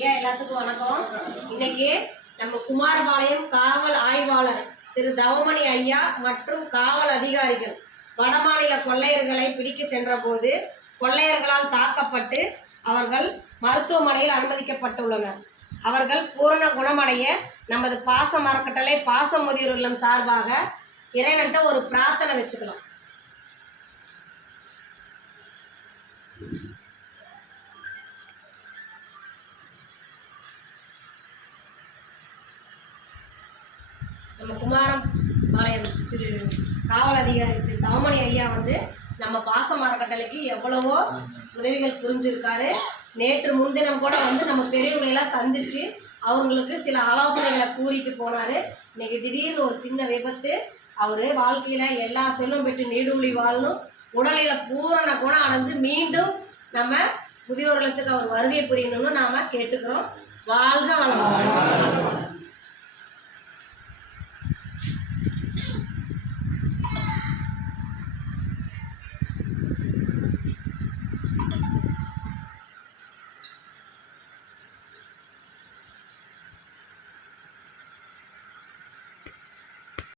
ஐயா எல்லாத்துக்கும் வணக்கம். இன்னைக்கு நம்ம குமாரபாளையம் காவல் ஆய்வாளர் திரு தவமணி ஐயா மற்றும் காவல் அதிகாரிகள் வடமாநில கொள்ளையர்களை பிடிக்க சென்ற போது கொள்ளையர்களால் தாக்கப்பட்டு அவர்கள் மருத்துவமனையில் அனுமதிக்கப்பட்டுள்ளனர். அவர்கள் பூரண குணமடைய நமது பாச அறக்கட்டளை பாச முதியோர் இல்லம் சார்பாக இறைவன்கிட்ட ஒரு பிரார்த்தனை வச்சுக்கலாம். நம்ம குமாரபாளையம் திரு காவல் அதிகாரி திரு தவமணி ஐயா நம்ம பாசம் அறக்கட்டளைக்கு எவ்வளவோ உதவிகள் புரிஞ்சிருக்காரு. நேற்று முன்தினம் கூட நம்ம பெரியவர்களெல்லாம் சந்தித்து அவங்களுக்கு சில ஆலோசனைகளை கூறிட்டு போனார். இன்னைக்கு திடீர்னு ஒரு சின்ன விபத்து. அவர் வாழ்க்கையில் எல்லா செல்வம் பெற்று நீடூழி வாழணும், உடலில் பூரண குணம் அடைஞ்சு மீண்டும் நம்ம முதியோர் இல்லத்துக்கு அவர் வருகை புரியணும்னு நாம் கேட்டுக்கிறோம். வாழ்க வளமுடன்.